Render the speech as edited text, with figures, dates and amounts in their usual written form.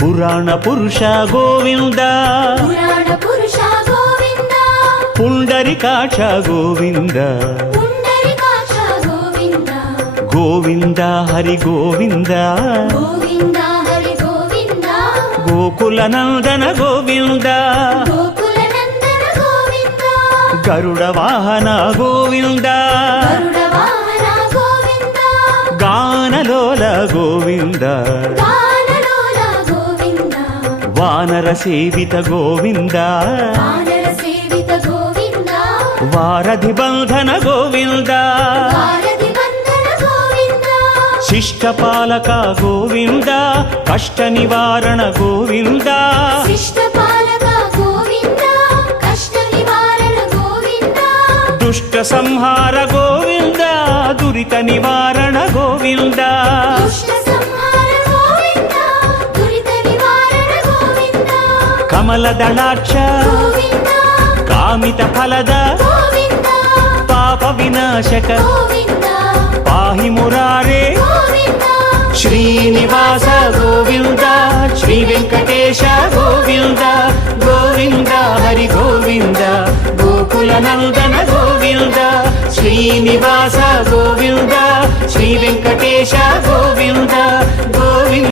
పురాణ పురుష గోవింద పురాణ పురుష గోవింద పుండరీకాక్ష గోవింద పుండరీకాక్ష గోవింద గోవింద హరి గోవింద గోవింద హరి గోవింద గోకుల నందన గోవింద గోకుల నందన గోవింద గరుడ వాహన గోవింద గరుడ వాహన గోవింద గానలోల గోవింద గానలోల గోవింద వానర సేవిత గోవింద వానర సేవిత గోవింద వారధి బంధన గోవింద వారధి వందన గోవింద శిష్టపాలక గోవింద కష్ట నివారణ గోవింద శిష్టపాలక గోవింద కష్ట నివారణ గోవింద దుష్ట సంహార గోవింద దురిత నివారణ గోవింద దుష్ట సంహార గోవింద దురిత నివారణ గోవింద కమల దళాక్ష గోవింద కామిత ఫలద గోవింద పాప వినాశక గోవింద పాహి మురారే గోవింద శ్రీనివాస గోవింద శ్రీ వెంకటేశ గోవింద గోవింద హరి గోవింద గోకుల నందన గోవింద శ్రీనివాస గోవింద శ్రీ వెంకటేశ గోవింద గోవింద